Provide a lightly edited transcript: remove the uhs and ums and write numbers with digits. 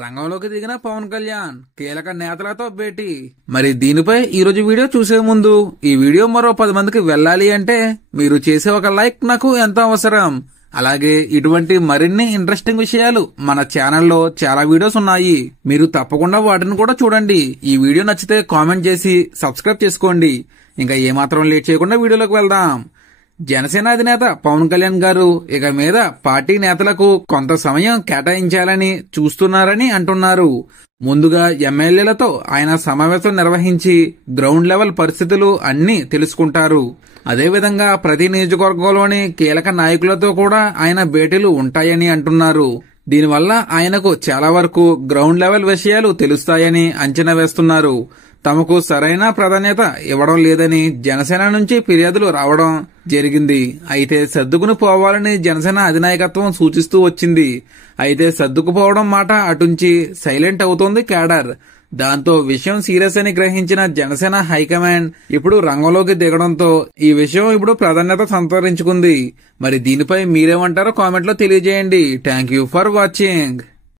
రంగంలోకి దిగిన పవన్ కళ్యాణ్ కీలక నేతలతో భేటీ. మరి దీనిపై ఈ రోజు వీడియో చూసే ముందు ఈ వీడియో మరో 10 మందికి వెళ్ళాలి అంటే మీరు చేసే ఒక లైక్ నాకు ఎంతో అవసరం. అలాగే ఇటువంటి మరిన్ని ఇంట్రెస్టింగ్ విషయాలు మన ఛానల్లో చాలా వీడియోస్ ఉన్నాయి, మీరు తప్పకుండా వాటిని కూడా చూడండి. ఈ వీడియో నచ్చితే కామెంట్ చేసి సబ్స్క్రైబ్ చేసుకోండి. ఇంకా ఏమాత్రం లేట్ చేయకుండా వీడియోలోకి వెళ్దాం. జనసేన అధినేత పవన్ కళ్యాణ్ గారు ఇక మీద పార్టీ నేతలకు కొంత సమయం కేటాయించాలని చూస్తున్నారని అంటున్నారు. ముందుగా ఎమ్మెల్యేలతో ఆయన సమావేశం నిర్వహించి గ్రౌండ్ లెవెల్ పరిస్థితులు అన్నీ తెలుసుకుంటారు. అదేవిధంగా ప్రతి నియోజకవర్గంలోని కీలక నాయకులతో కూడా ఆయన భేటీలు ఉంటాయని అంటున్నారు. దీనివల్ల ఆయనకు చాలా వరకు గ్రౌండ్ లెవెల్ విషయాలు తెలుస్తాయని అంచనా వేస్తున్నారు. తమకు సరైన ప్రాధాన్యత ఇవ్వడం లేదని జనసేన నుంచి ఫిర్యాదులు రావడం జరిగింది. అయితే సర్దుకుని పోవాలని జనసేన అధినాయకత్వం సూచిస్తూ వచ్చింది. అయితే సర్దుకుపోవడం మాట అటుంచి సైలెంట్ అవుతోంది కేడర్. దాంతో విషయం సీరియస్ అని గ్రహించిన జనసేన హైకమాండ్ ఇప్పుడు రంగంలోకి దిగడంతో ఈ విషయం ఇప్పుడు ప్రాధాన్యత సంతరించుకుంది. మరి దీనిపై మీరేమంటారో కామెంట్లో తెలియజేయండి. Thank you for watching.